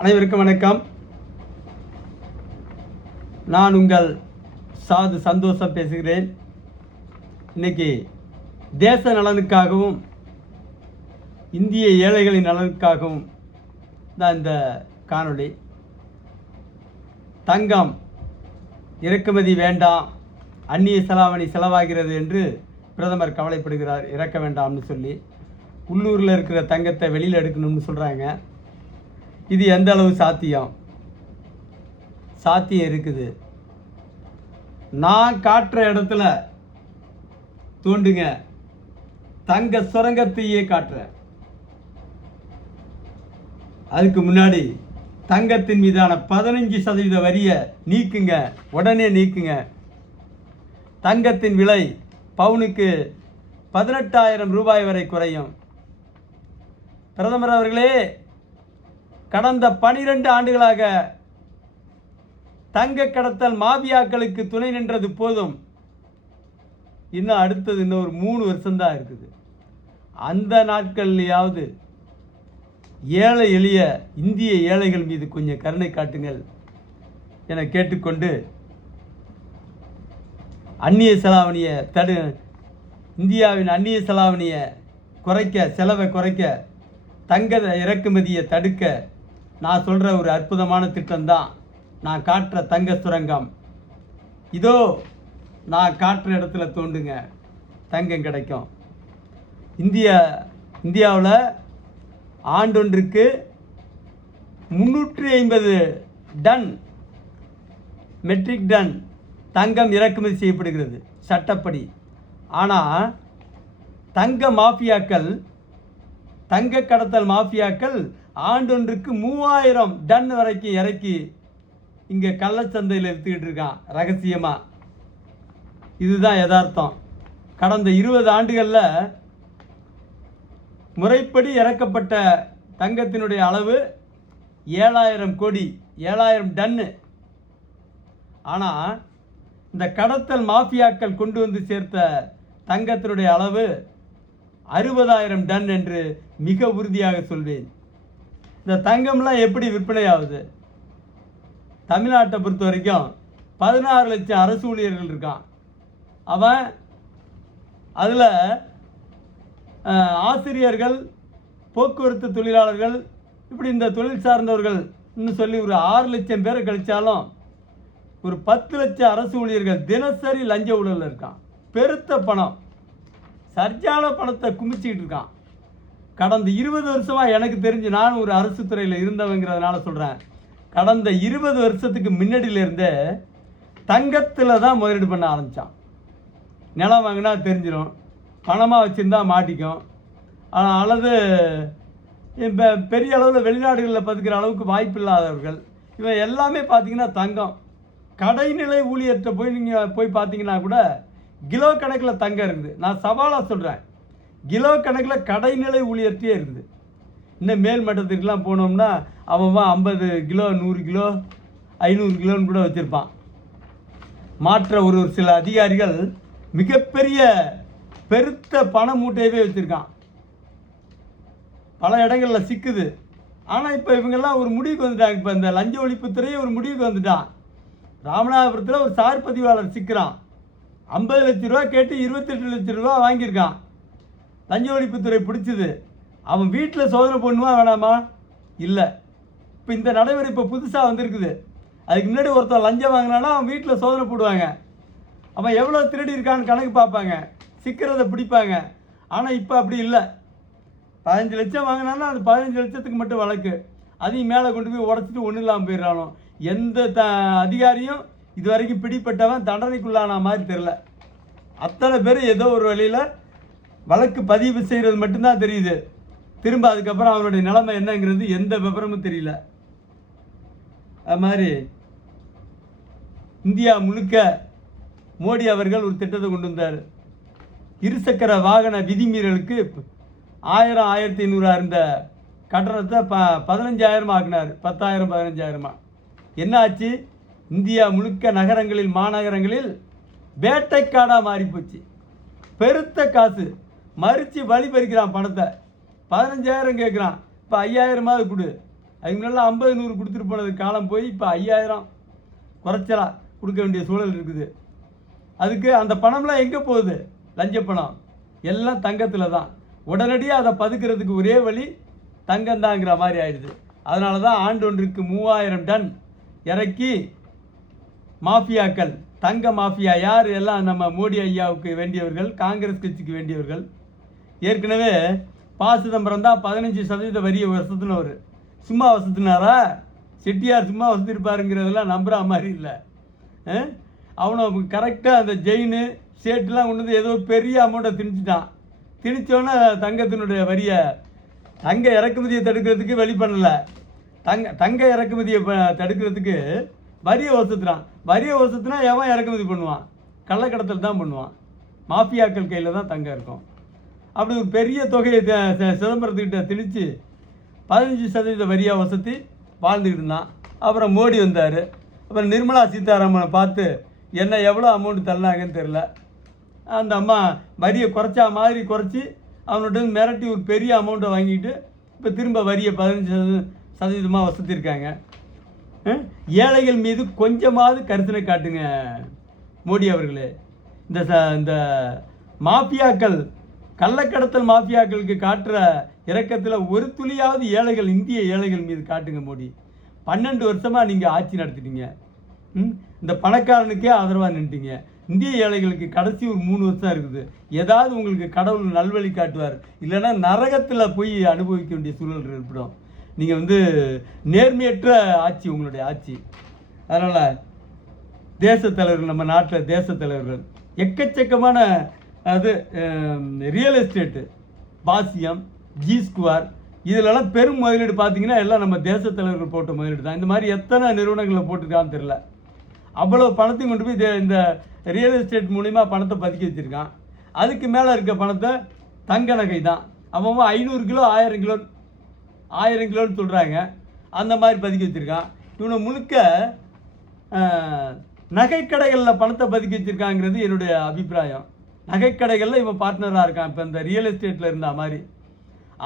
அனைவருக்கும் வணக்கம். நான் உங்கள் சாது சந்தோஷம் பேசுகிறேன். இன்னைக்கு தேச நலனுக்காகவும் இந்திய ஏழைகளின் நலனுக்காகவும் தான் இந்த காணொளி. தங்கம் இறக்குமதி வேண்டாம், அந்நிய செலாவணி செலவாகிறது என்று பிரதமர் கவலைப்படுகிறார். இறக்க வேண்டாம்னு சொல்லி உள்ளூரில் இருக்கிற தங்கத்தை வெளியில் எடுக்கணும்னு சொல்கிறாங்க. இது எந்த அளவு சாத்தியம் இருக்குது? நான் காட்டுற இடத்துல தோண்டுங்க, தங்க சுரங்கத்தையே காட்டுறேன். அதுக்கு முன்னாடி தங்கத்தின் மீதான 15% வரியை நீக்குங்க, உடனே நீக்குங்க. தங்கத்தின் விலை பவுனுக்கு 18,000 ரூபாய் வரை குறையும். பிரதமர் அவர்களே, கடந்த 12 ஆண்டுகளாக தங்க கடத்தல் மாபியாக்களுக்கு துணை நின்றது போதும். இன்னும் அடுத்தது இன்னொரு 3 வருஷம்தான் இருக்குது. அந்த நாட்கள்லையாவது ஏழை எளிய இந்திய ஏழைகள் மீது கொஞ்சம் கருணை காட்டுங்கள் என கேட்டுக்கொண்டு, அந்நிய செலாவணியை இந்தியாவின் அந்நிய செலாவணியை குறைக்க, செலவை குறைக்க, தங்க இறக்குமதியை தடுக்க நான் சொல்கிற ஒரு அற்புதமான திட்டம்தான் நான் காட்டுற தங்க சுரங்கம். இதோ நான் காட்டுற இடத்துல தோண்டுங்க, தங்கம் கிடைக்கும். இந்தியாவில் ஆண்டொன்றுக்கு 350 டன் மெட்ரிக் டன் தங்கம் இறக்குமதி செய்யப்படுகிறது சட்டப்படி. ஆனால் தங்க கடத்தல் மாஃபியாக்கள் ஆண்டொன்றுக்கு 3000 டன் வரைக்கும் இறக்கி இங்கே கள்ளச்சந்தையில் எடுத்துக்கிட்டு இருக்கான் ரகசியமாக. இதுதான் யதார்த்தம். கடந்த 20 ஆண்டுகளில் முறைப்படி இறக்கப்பட்ட தங்கத்தினுடைய அளவு 7,000 கோடி, 7,000 டன்னு. ஆனால் இந்த கடத்தல் மாஃபியாக்கள் கொண்டு வந்து சேர்த்த தங்கத்தினுடைய அளவு 60,000 டன் என்று மிக உறுதியாக சொல்வேன். இந்த தங்கம்லாம் எப்படி விற்பனை ஆகுது? தமிழ்நாட்டை பொறுத்த வரைக்கும் 16 லட்சம் அரசு ஊழியர்கள் இருக்கான். அவன் அதில் ஆசிரியர்கள், போக்குவரத்து தொழிலாளர்கள், இப்படி இந்த தொழில் சார்ந்தவர்கள் இன்னும் சொல்லி ஒரு 6 லட்சம் பேரை கழித்தாலும் ஒரு 10 லட்சம் அரசு ஊழியர்கள் தினசரி லஞ்ச ஊழலில் இருக்கான். பெருத்த பணம், சரியான பணத்தை குமிச்சிக்கிட்டு இருக்கான். கடந்த 20 வருஷமாக எனக்கு தெரிஞ்சு, நான் ஒரு அரசு துறையில் இருந்தவங்கிறதுனால சொல்கிறேன், கடந்த 20 வருஷத்துக்கு முன்னாடியிலேருந்தே தங்கத்தில் தான் முதலீடு பண்ண ஆரம்பித்தான். நிலம் வாங்கினா தெரிஞ்சிடும், பணமாக வச்சுருந்தா மாட்டிக்கும். அல்லது இப்போ பெரிய அளவில் வெளிநாடுகளில் பதுக்கிற அளவுக்கு வாய்ப்பு இல்லாதவர்கள் இவன் எல்லாமே பார்த்திங்கன்னா தங்கம். கடைநிலை ஊழியர்கிட்ட போய் பார்த்தீங்கன்னா கூட கிலோ கணக்கில் தங்கம் இருக்குது. நான் சவாலாக சொல்கிறேன், கிலோ கணக்கில் கடைநிலை ஊழியர்கிட்டே இருக்குது. இன்னும் மேல் மட்டத்துக்கெலாம் போனோம்னா அவன் 50 கிலோ, 100 கிலோ, 500 கிலோன்னு கூட வச்சுருப்பான். மாற்ற ஒரு சில அதிகாரிகள் மிகப்பெரிய பெருத்த பண மூட்டையவே வச்சுருக்கான். பல இடங்களில் சிக்குது. ஆனால் இப்போ இவங்கெல்லாம் ஒரு முடிவுக்கு வந்துட்டாங்க. இப்போ இந்த லஞ்ச ஒழிப்புத்துறையே ஒரு முடிவுக்கு வந்துட்டான். ராமநாதபுரத்தில் ஒரு சார் பதிவாளர் சிக்கிறான். 50 லட்ச ரூபா கேட்டு 28 லட்ச ரூபா வாங்கியிருக்கான். லஞ்ச ஒழிப்புத்துறை பிடிச்சிது. அவன் வீட்டில் சோதனை பண்ணுவா வேணாமா? இல்லை. இப்போ இந்த நடைமுறை இப்போ புதுசாக வந்திருக்குது. அதுக்கு முன்னாடி ஒருத்தன் லஞ்சம் வாங்கினானா அவன் வீட்டில் சோதனை போடுவாங்க. அவன் எவ்வளோ திருடி இருக்கான்னு கணக்கு பார்ப்பாங்க, சிக்கிறத பிடிப்பாங்க. ஆனால் இப்போ அப்படி இல்லை. 15 லட்சம் வாங்கினான்னா அது 15 லட்சத்துக்கு மட்டும் வழக்கு. அதையும் மேலே கொண்டு போய் உடச்சிட்டு ஒன்றும் இல்லாமல் போயிடறானோ. எந்த அதிகாரியும் இது வரைக்கும் பிடிப்பட்டவன் தண்டனைக்குள்ளான மாதிரி தெரில. அத்தனை பேர் ஏதோ ஒரு வழியில் வழக்கு பதிவு செய்கிறது மட்டும்தான் தெரியுது. திரும்ப அதுக்கப்புறம் அவனுடைய நிலைமை என்னங்கிறது எந்த விவரமும் தெரியல. அது மாதிரி இந்தியா முழுக்க மோடி அவர்கள் ஒரு திட்டத்தை கொண்டு வந்தார். இருசக்கர வாகன விதிமீறலுக்கு 1000, 1500 இருந்த கட்டணத்தை 15,000 ஆக்கினார். 10,000, 15,000. என்ன ஆச்சு? இந்தியா முழுக்க நகரங்களில், மாநகரங்களில் வேட்டைக்காடாக மாறிப்போச்சு. பெருத்த காசு மறித்து வழி பறிக்கிறான் பணத்தை. 15,000 கேட்குறான். இப்போ 5,000 கொடு. அதுக்கு முன்னாடி 50 100 கொடுத்துட்டு போனது காலம் போய் இப்போ 5000 குறைச்சலா கொடுக்க வேண்டிய சூழல் இருக்குது. அதுக்கு அந்த பணம்லாம் எங்கே போகுது? லஞ்ச பணம் எல்லாம் தங்கத்தில் தான். உடனடியாக அதை பதுக்கிறதுக்கு ஒரே வழி தங்கம்தாங்கிற மாதிரி ஆயிடுது. அதனால தான் ஆண்டொன்றுக்கு 3000 டன் இறக்கி மாஃபியாக்கள், தங்க மாஃபியா யார்? எல்லாம் நம்ம மோடி ஐயாவுக்கு வேண்டியவர்கள், காங்கிரஸ் கட்சிக்கு வேண்டியவர்கள். ஏற்கனவே சிதம்பரம் தான் 15% வரியை வசத்துனவர். சும்மா வசத்துனாரா? செட்டியார் சும்மா வசதிருப்பாருங்கிறதெல்லாம் நம்புகிற மாதிரி இல்லை. அவனை கரெக்டாக அந்த ஜெயின் ஸ்டேட்லாம் கொண்டு வந்து ஏதோ பெரிய அமௌண்ட்டை திணிச்சிட்டான். திணிச்சோன்னா தங்கத்தினுடைய வரியை, தங்க இறக்குமதியை தடுக்கிறதுக்கு வழி பண்ணலை, தங்க இறக்குமதியை தடுக்கிறதுக்கு வரியை வசத்துறான். வரியை வசத்துனா எவன் இறக்குமதி பண்ணுவான்? கள்ளக்கடத்தல் தான் பண்ணுவான். மாஃபியாக்கள் கையில் தான் தங்கம் இருக்கும். அப்படி ஒரு பெரிய தொகையை சிதம்பரத்துக்கிட்ட திணிச்சு 15% வரியாக வசதி வாழ்ந்துக்கிட்டு இருந்தான். அப்புறம் மோடி வந்தார். அப்புறம் நிர்மலா சீதாராமனை பார்த்து என்ன எவ்வளோ அமௌண்ட் தள்ளினாங்கன்னு தெரில. அந்த அம்மா வரியை குறைச்சா மாதிரி குறைச்சி அவன்கிட்ட மிரட்டி ஒரு பெரிய அமௌண்ட்டை வாங்கிட்டு இப்போ திரும்ப வரியை 15% வசத்திருக்காங்க. ஏழைகள் மீது கொஞ்சமாவது கருத்தினை காட்டுங்க மோடி அவர்களே. இந்த மாஃபியாக்கள், கள்ளக்கடத்தல் மாஃபியாக்களுக்கு காட்டுற இறக்கத்தில் ஒரு துளியாவது ஏழைகள், இந்திய ஏழைகள் மீது காட்டுங்க மோடி. 12 வருஷமாக நீங்கள் ஆட்சி நடத்திட்டீங்க. இந்த பணக்காரனுக்கே ஆதரவாக நின்றுட்டீங்க. இந்திய ஏழைகளுக்கு கடைசி ஒரு 3 வருஷம் இருக்குது. ஏதாவது உங்களுக்கு கடவுள் நல்வழி காட்டுவார், இல்லைன்னா நரகத்தில் போய் அனுபவிக்க வேண்டிய சூழல் ஏற்படும். நீங்கள் நேர்மையற்ற ஆட்சி உங்களுடைய ஆட்சி. அதனால் தேசத் தலைவர்கள், நம்ம நாட்டில் தேசத் தலைவர்கள் எக்கச்சக்கமான அது ரியல் எஸ்டேட்டு, பாசியம், ஜி ஸ்குவார், இதிலெல்லாம் பெரும் முதலீடு பார்த்தீங்கன்னா எல்லாம் நம்ம தேசத் தலைவர்கள் போட்ட முதலீடு தான். இந்த மாதிரி எத்தனை நிறுவனங்களில் போட்டிருக்கான்னு தெரில. அவ்வளோ பணத்தையும் கொண்டு போய் இந்த ரியல் எஸ்டேட் மூலிமா பணத்தை பதுக்கி வச்சுருக்கான். அதுக்கு மேலே இருக்க பணத்தை தங்க நகை தான். அவன் 500 கிலோ 1000 கிலோன்னு சொல்கிறாங்க. அந்த மாதிரி பதுக்கி வச்சுருக்கான். இவனை முழுக்க நகைக்கடைகளில் பணத்தை பதுக்கி வச்சுருக்காங்கிறது என்னுடைய அபிப்பிராயம். நகைக்கடைகளில் இவன் பார்ட்னராக இருக்கான் இப்போ இந்த ரியல் எஸ்டேட்டில் இருந்த மாதிரி.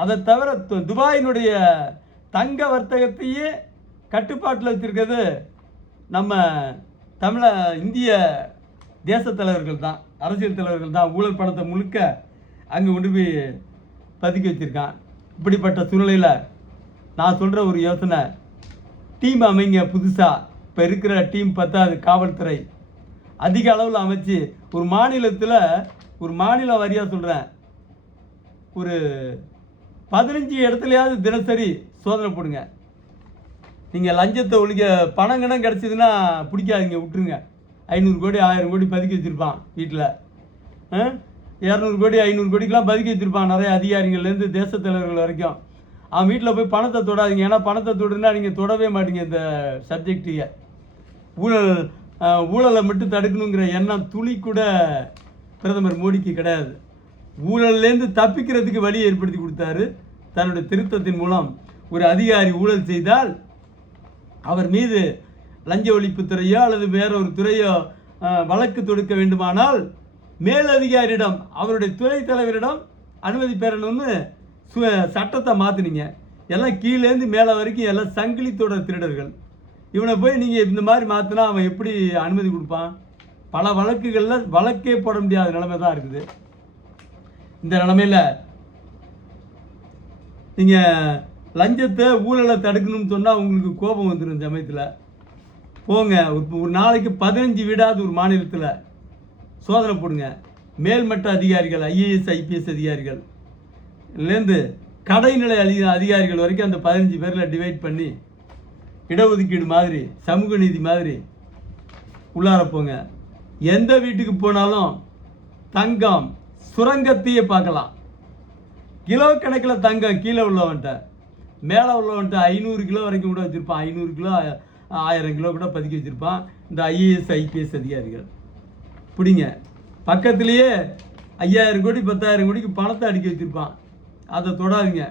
அதை தவிர துபாயினுடைய தங்க வர்த்தகத்தையே கட்டுப்பாட்டில் வச்சுருக்கிறது நம்ம இந்திய தேச தலைவர்கள் தான், அரசியல் தலைவர்கள் தான். ஊழல் பணத்தை முழுக்க அங்கே கொண்டு போய் பதுக்கி வச்சுருக்கான். இப்படிப்பட்ட சூழ்நிலையில் நான் சொல்கிற ஒரு யோசனை, டீம் அமைங்க புதுசாக. இப்போ இருக்கிற டீம் பத்தாது. காவல்துறை அதிக அளவில் அமைச்சு ஒரு மாநிலத்தில், ஒரு மாநில வாரியாக சொல்கிறேன், ஒரு 15 இடத்துலையாவது தினசரி சோதனை போடுங்க. நீங்கள் லஞ்சத்தை ஒழிக்க பணம் கிடச்சிதுன்னா பிடிக்காதீங்க, விட்டுருங்க. 500 கோடி 1000 கோடி பதுக்கி வச்சுருப்பான் வீட்டில். 200 கோடி 500 கோடிக்கெலாம் பதுக்கி வச்சுருப்பான் நிறைய அதிகாரிகள்லேருந்து தேசத் தலைவர்கள் வரைக்கும். அவன் வீட்டில் போய் பணத்தை தொடாதீங்க. ஏன்னா பணத்தை தொடுனா நீங்கள் தொடவே மாட்டீங்க. இந்த சப்ஜெக்டையை ஊழலை மட்டும் தடுக்கணுங்கிற எண்ணம் துளி கூட பிரதமர் மோடிக்கு கிடையாது. ஊழல்லேருந்து தப்பிக்கிறதுக்கு வழியை ஏற்படுத்தி கொடுத்தாரு தன்னுடைய திருத்தத்தின் மூலம். ஒரு அதிகாரி ஊழல் செய்தால் அவர் மீது லஞ்ச ஒழிப்புத்துறையோ அல்லது வேற ஒரு துறையோ வழக்கு தொடுக்க வேண்டுமானால் மேலதிகாரியிடம், அவருடைய துறை தலைவரிடம் அனுமதி பெறணும்னு சட்டத்தை மாற்றினீங்க. எல்லாம் கீழேருந்து மேலே வரைக்கும் எல்லாம் சங்கிலி தொடர் திருடர்கள். இவனை போய் நீங்கள் இந்த மாதிரி மாற்றினா அவன் எப்படி அனுமதி கொடுப்பான்? பல வழக்குகளில் வழக்கே போட முடியாத நிலைமை தான் இருக்குது. இந்த நிலைமையில் நீங்கள் லஞ்சத்தை ஊழலை தடுக்கணும்னு சொன்னால் உங்களுக்கு கோபம் வந்துடும். சமயத்தில் போங்க, ஒரு நாளைக்கு 15 வீடாவது ஒரு மாநிலத்தில் சோதனை போடுங்க. மேல்மட்ட அதிகாரிகள், IAS IPS அதிகாரிகள்லேருந்து கடைநிலை அதிகாரிகள் வரைக்கும் அந்த 15 பேரில் டிவைட் பண்ணி இடஒதுக்கீடு மாதிரி, சமூக நீதி மாதிரி உள்ளார போங்க. எந்த வீட்டுக்கு போனாலும் தங்கம் சுரங்கத்தையே பார்க்கலாம். கிலோ கணக்கில் தங்கம் கீழே உள்ளவன்ட்ட, மேலே உள்ளவன்ட்ட 500 கிலோ வரைக்கும் கூட வச்சுருப்பான். 500 கிலோ 1000 கிலோ கூட பதுக்கி வச்சுருப்பான் இந்த IAS IPS அதிகாரிகள். பிடிங்க. பக்கத்துலேயே 5000 கோடி 10,000 கோடிக்கு பணத்தை அடுக்கி வச்சுருப்பான். அதை தொடாதீங்க.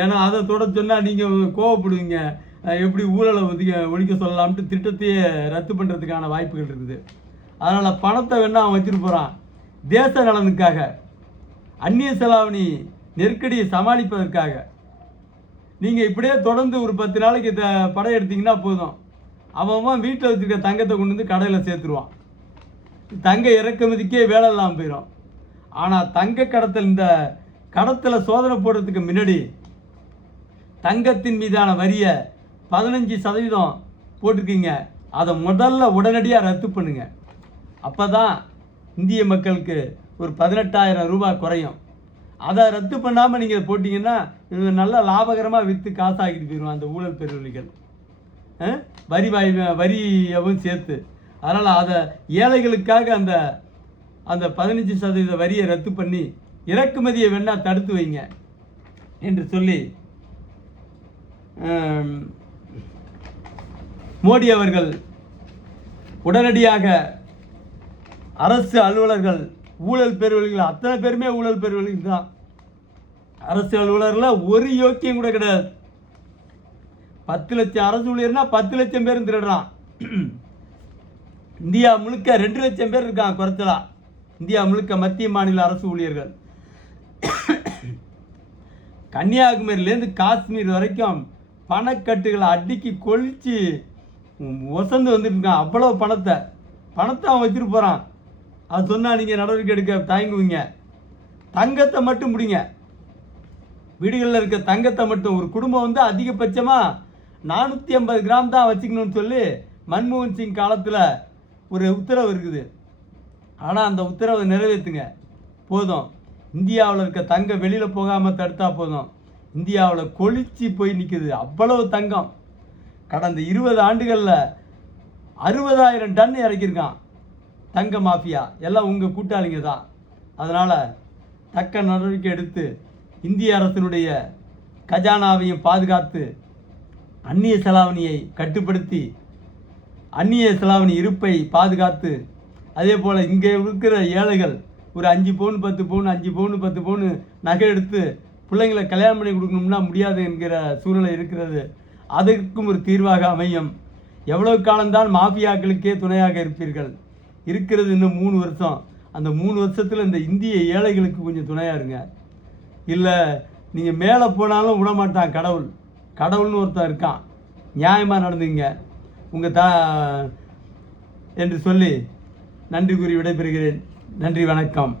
ஏன்னா அதை தொட சொன்னால் நீங்கள் கோவப்படுவீங்க. எப்படி ஊழலை ஒழிக்க சொல்லலாம்ட்டு திட்டத்தையே ரத்து பண்ணுறதுக்கான வாய்ப்புகள் இருக்குது. அதனால் பணத்தை வேணால் அவன் வச்சுட்டு போகிறான். தேச நலனுக்காக, அந்நிய செலாவணி நெருக்கடியை சமாளிப்பதற்காக நீங்கள் இப்படியே தொடர்ந்து ஒரு 10 நாளைக்கு படம் எடுத்தீங்கன்னா போதும், அவன் வீட்டில் வச்சுருக்க தங்கத்தை கொண்டு வந்து கடையில் சேர்த்துருவான். தங்க இறக்குமதிக்கே வேலை இல்லாமல் போயிடும். ஆனால் தங்க கடத்தல், இந்த கடத்தலை சோதனை போடுறதுக்கு முன்னாடி தங்கத்தின் மீதான வரியை 15% போட்டிருக்கீங்க. அதை முதல்ல உடனடியாக ரத்து பண்ணுங்க. அப்போ தான் இந்திய மக்களுக்கு ஒரு 18,000 ரூபாய் குறையும். அதை ரத்து பண்ணாமல் நீங்கள் போட்டிங்கன்னா இது நல்லா லாபகரமாக விற்று காசாகிட்டு போயிடுவோம் அந்த ஊழல் பெருவழிகள், வரியவும் சேர்த்து. அதனால் அதை ஏழைகளுக்காக அந்த அந்த 15% வரியை ரத்து பண்ணி இறக்குமதியை வேணால் தடுத்து வைங்க என்று சொல்லி மோடி அவர்கள் உடனடியாக அரசு அலுவலர்கள், ஊழல் பெருவழிகள் அத்தனை பேருமே ஊழல் பெருவழிகள் தான். அரசு அலுவலரில் ஒரு யோக்கியம் கூட கிடையாது. 10 லட்சம் அரசு ஊழியர்னா 10 லட்சம் பேரும் திருடுறான். இந்தியா முழுக்க 2 லட்சம் பேர் இருக்காங்க குறைச்சலா. இந்தியா முழுக்க மத்திய மாநில அரசு ஊழியர்கள். கன்னியாகுமரியிலேருந்து காஷ்மீர் வரைக்கும் பணக்கட்டுகளை அடுக்கி கொழிச்சு ஒசந்து வந்துட்டு இருக்கான். அவ்வளோ பணத்தை அவன் வச்சுட்டு போகிறான். அது சொன்னால் நீங்கள் நடவடிக்கை எடுக்க தயங்குவீங்க. தங்கத்தை மட்டும் பிடிங்க. வீடுகளில் இருக்க தங்கத்தை மட்டும் ஒரு குடும்பம் வந்து அதிகபட்சமாக 450 கிராம் தான் வச்சுக்கணும்னு சொல்லி மன்மோகன் சிங் காலத்தில் ஒரு உத்தரவு இருக்குது. ஆனால் அந்த உத்தரவை நிறைவேற்றுங்க போதும். இந்தியாவில் இருக்க தங்கம் வெளியில் போகாமல் தடுத்தா போதும். இந்தியாவில் கொளிச்சு போய் நிற்குது அவ்வளவு தங்கம். கடந்த 20 ஆண்டுகளில் 60,000 டன் இறக்கியிருக்கான் தங்க மாஃபியா. எல்லாம் உங்கள் கூட்டாளிங்க தான். அதனால் தக்க நடவடிக்கை எடுத்து இந்திய அரசினுடைய கஜானாவையும் பாதுகாத்து அந்நிய செலாவணியை கட்டுப்படுத்தி அந்நிய செலாவணி இருப்பை பாதுகாத்து, அதே போல் இங்கே இருக்கிற ஏழைகள் ஒரு 5 பவுன் 10 பவுன் 5 பவுன் 10 பவுன் நகை எடுத்து பிள்ளைங்களை கல்யாணம் பண்ணி கொடுக்கணும்னா முடியாது என்கிற சூழ்நிலை இருக்கிறது. அதற்கும் ஒரு தீர்வாக அமையும். எவ்வளவு காலம்தான் மாஃபியாக்களுக்கே துணையாக இருப்பீர்கள்? இருக்கிறது இன்னும் 3 வருஷம். அந்த 3 வருஷத்தில் இந்த இந்திய ஏழைகளுக்கு கொஞ்சம் துணையாக இருங்க. இல்லை நீங்கள் மேலே போனாலும் விடமாட்டான் கடவுள்னு ஒருத்தன் இருக்கான். நியாயமாக நடந்துங்க உங்கள் என்று சொல்லி நன்றி கூறி விடைபெறுகிறேன். நன்றி, வணக்கம்.